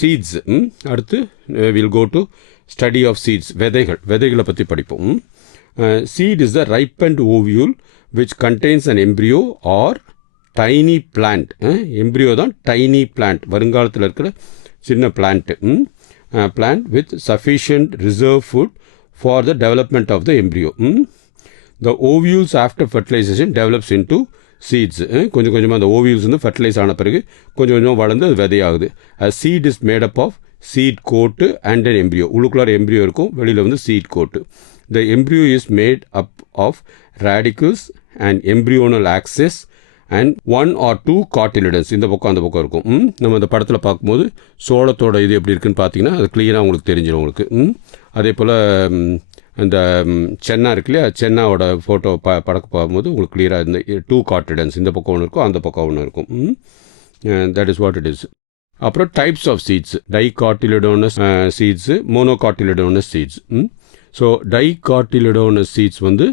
seeds. அடுத்து we'll go to study of seeds. விதைகளை பற்றி படிப்போம். Seed is the ripened ovule which contains an embryo or tiny plant. Embryo தான் tiny plant. வருங்காலத்தில் இருக்கிற சின்ன plant. Plant with sufficient reserve food for the development of the embryo. The ovules after fertilization develops into seeds. கொஞ்சம் கொஞ்சமாக அந்த ovules வந்து fertilize ஆன பிறகு கொஞ்சம் கொஞ்சமாக வளர்ந்து அது விதையாகுது. A seed is made up of seed coat and an embryo. உள்ளுக்குள்ளார embryo இருக்கும், வெளியில் வந்து seed coat. The embryo is made up of radicles and embryonal axis and 1 or 2 cotyledons. இந்த பக்கம் அந்த பக்கம் இருக்கும். நம்ம இந்த படத்தில் பார்க்கும்போது சோளத்தோட இது எப்படி இருக்குன்னு பார்த்தீங்கன்னா அது கிளியராக உங்களுக்கு தெரிஞ்சிடும் உங்களுக்கு. அதே போல் இந்த சென்னா இருக்கு இல்லையா, சென்னாவோட ஃபோட்டோ படக்க பார்க்கும்போது உங்களுக்கு கிளியராக இந்த 2 cotyledons இந்த பக்கம் ஒன்று இருக்கும், அந்த பக்கம் ஒன்று இருக்கும். That is what it is. அப்புறம் types of seeds, dicotyledonous seeds, monocotyledonous seeds. So dicotyledonous seeds வந்து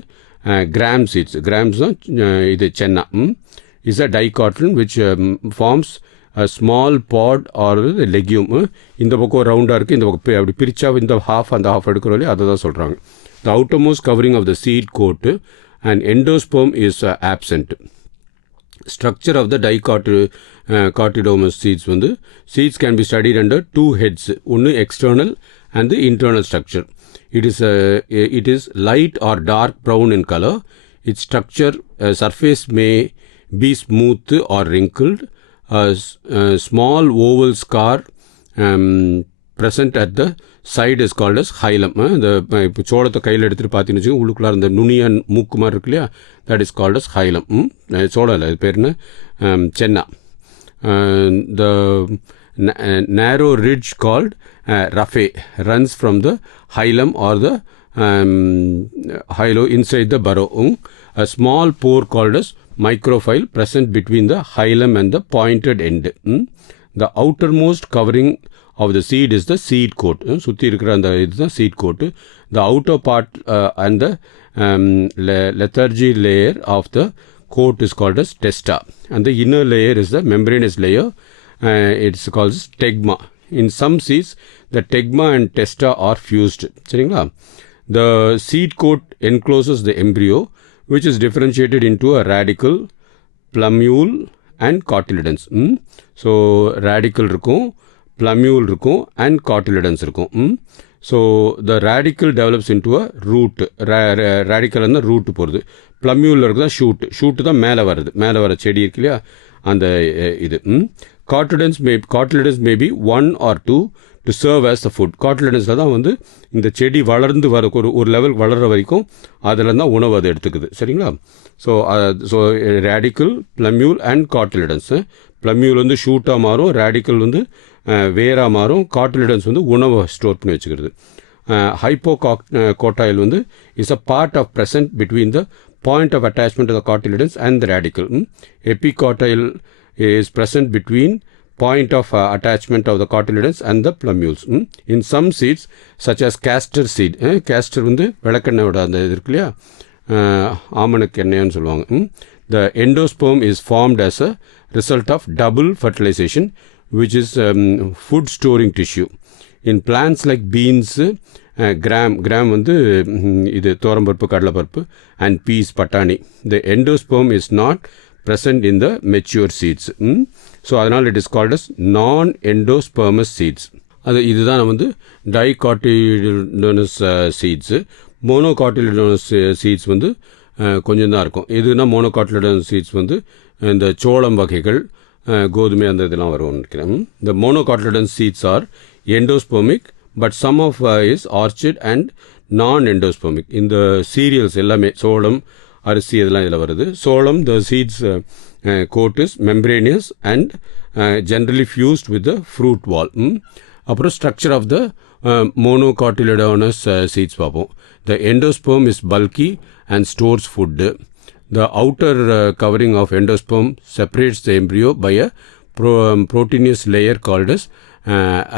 கிராம் சீட்ஸ். கிராம்ஸ் தான் இது chana. Is a dicotyledon which forms small pod or legume. இந்த பக்கம் ரவுண்டாக இருக்குது, இந்த பக்கம் அப்படி பிரித்தா இந்த அந்த ஹாஃப் எடுக்கிறோம் இல்லையா, அதை தான் சொல்கிறாங்க. The outermost covering of the seed coat and endosperm is absent. Structure of the dicotyledonous seeds வந்து seeds can be studied under 2 heads. ஒன்று external and the internal structure. It is light or dark brown in color. Its structure surface may be smooth or wrinkled. A small oval scar present at the side is called as hilum. இந்த இப்போ சோளத்தை கையில் எடுத்துகிட்டு பார்த்தீங்கன்னு வச்சுக்கோங்க, உள்ளுக்குள்ளார இந்த நுனியான் மூக்கு மாதிரி இருக்கு இல்லையா, that is called as hilum. சோளம் இல்லை, அது பேர் என்ன, சென்னா. The narrow ridge called raphe runs from the hilum or the hilo inside the burrow. A small pore called as micropyle present between the hilum and the pointed end. The outermost covering of the seed is the seed coat. சுற்றி இருக்கிற அந்த இதுதான் seed coat. The outer part and the lethargy layer of the coat is called as testa, and the inner layer is the membranous layer. It's called stegma. In some seeds the tegma and testa are fused. சரிங்களா? The seed coat encloses the embryo which is differentiated into a radicle, plumule and cotyledons. So radicle இருக்கும், plumule இருக்கும் and cotyledons இருக்கும். So the radicle develops into a root. Radicle வந்து root போகிறது. ப்ளம்யூலில் இருக்குது தான் shoot தான் மேலே வருது, மேலே வர செடி இருக்கு இல்லையா, அந்த இது. Cotyledons maybe 1 or 2 to serve as the food. காட்டிலிடன்ஸில் தான் வந்து இந்த செடி வளர்ந்து வர ஒரு லெவல் வளர்கிற வரைக்கும் அதில் தான் உணவு அது எடுத்துக்குது. சரிங்களா? So radicle, plumule and cotyledons. Plumule வந்து ஷூட்டாக மாறும், ரேடிக்கல் வந்து வேராக மாறும், காட்டிலிடன்ஸ் வந்து உணவை ஸ்டோர் பண்ணி வச்சுக்கிறது. ஹைப்போகாட்டைல் வந்து is a part of present between the point of attachment of the cotyledons and the radicle. Epicotyl is present between point of attachment of the cotyledons and the plummules. In some seeds such as castor seed, castor வந்து விளக்கெண்ணெயோட அந்த இது இருக்கு இல்லையா, ஆமணக்கெண்ணெய்னு சொல்லுவாங்க. The endosperm is formed as a result of double fertilization which is food storing tissue. In plants like beans, gram வந்து இது தோரம்பருப்பு, கடலைப்பருப்பு and peas, பட்டாணி. The endosperm is not present in the mature seeds. So அதனால் it is called as non-endospermous seeds. இதுதான் வந்து டைகாட்டிலிடோனஸ் seeds. Monocotyledonous seeds வந்து கொஞ்சம் தான் இருக்கும். எதுனா மோனோகாட்டிலிடோனஸ் சீட்ஸ் வந்து இந்த சோளம் வகைகள், கோதுமை அந்த இதெல்லாம் வரும்னு நினைக்கிறேன். இந்த monocotyledonous seeds are endospermic but some of is orchid and non endospermic. இந்த சீரியல்ஸ் எல்லாமே சோளம், அரிசி இதெல்லாம் இதில் வருது. சோளம், the seeds coat is membranous and generally fused with the fruit wall. அப்புறம் structure of the monocotyledonous seeds பார்ப்போம். The endosperm is bulky and stores food. The outer covering of endosperm separates the embryo by a proteinous layer called as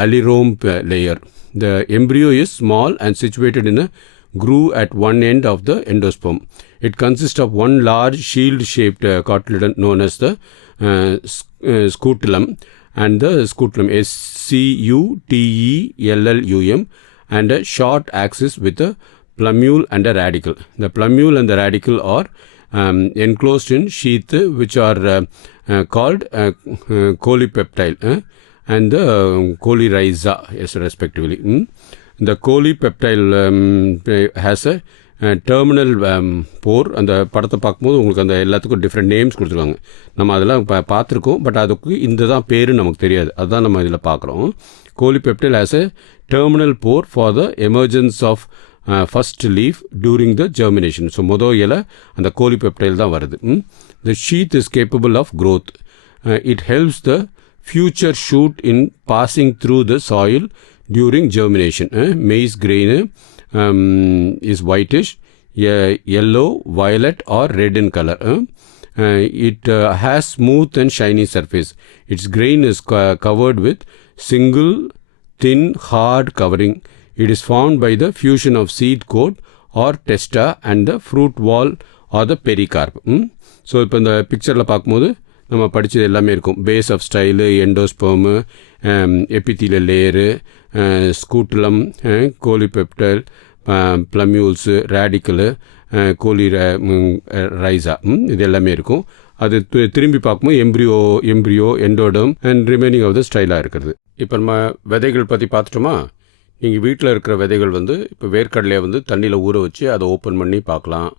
alerome layer. The embryo is small and situated in a groove at one end of the endosperm. It consists of one large shield-shaped cotyledon known as the scutellum and the scutellum scutellum and a short axis with a plumule and a radicle. The plumule and the radicle are enclosed in sheath which are called polypeptile and the coleorhiza respectively. The coleopeptile has a terminal pore. அந்த படத்தை பார்க்கும்போது உங்களுக்கு அந்த எல்லாத்துக்கும் different names கொடுத்துருவாங்க. நம்ம அதெல்லாம் பார்த்துருக்கோம், பட் அதுக்கு இந்த தான் பேர் நமக்கு தெரியாது. அதுதான் நம்ம இதில் பார்க்குறோம். coleopeptile has a terminal pore for the emergence of first leaf during the germination. So மொதல் இலை அந்த coleopeptile தான் வருது. The sheath is capable of growth. It helps the future shoot in passing through the soil during germination. Maize grain is whitish, yellow, violet or red in color. It has smooth and shiny surface. Its grain is covered with single thin hard covering. It is formed by the fusion of seed coat or testa and the fruit wall or the pericarp. So இப்போ இந்த பிக்சரில் பார்க்கும்போது நம்ம படித்தது எல்லாமே இருக்கும். Base of style, endosperm, epithelial layer, scutellum, coleoptile, plumules, radicle, ரைஸா, இது எல்லாமே இருக்கும். அது திரும்பி பார்க்கும்போது embryo, endoderm and remaining of the ஸ்டைலாக இருக்கிறது. இப்போ நம்ம விதைகள் பற்றி பார்த்துட்டோமா? நீங்கள் வீட்டில் இருக்கிற விதைகள் இப்போ வேர்க்கடலையை தண்ணியில் ஊற வச்சு அதை ஓப்பன் பண்ணி பார்க்கலாம்.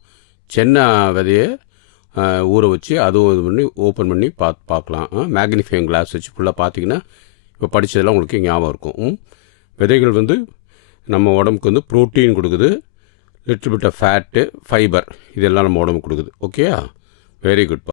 சென்னை விதையை ஊற வச்சு அதுவும் இது பண்ணி ஓப்பன் பண்ணி பார்க்கலாம். மேக்னிஃபையிங் கிளாஸ் வச்சு ஃபுல்லாக பார்த்தீங்கன்னா இப்போ படித்ததெல்லாம் உங்களுக்கு ஞாபகம் இருக்கும். விதைகள் நம்ம உடம்புக்கு ப்ரோட்டீன் கொடுக்குது, little bit of fat, fibre, இதெல்லாம் நம்ம உடம்புக்கு கொடுக்குது. ஓகேயா? Very good.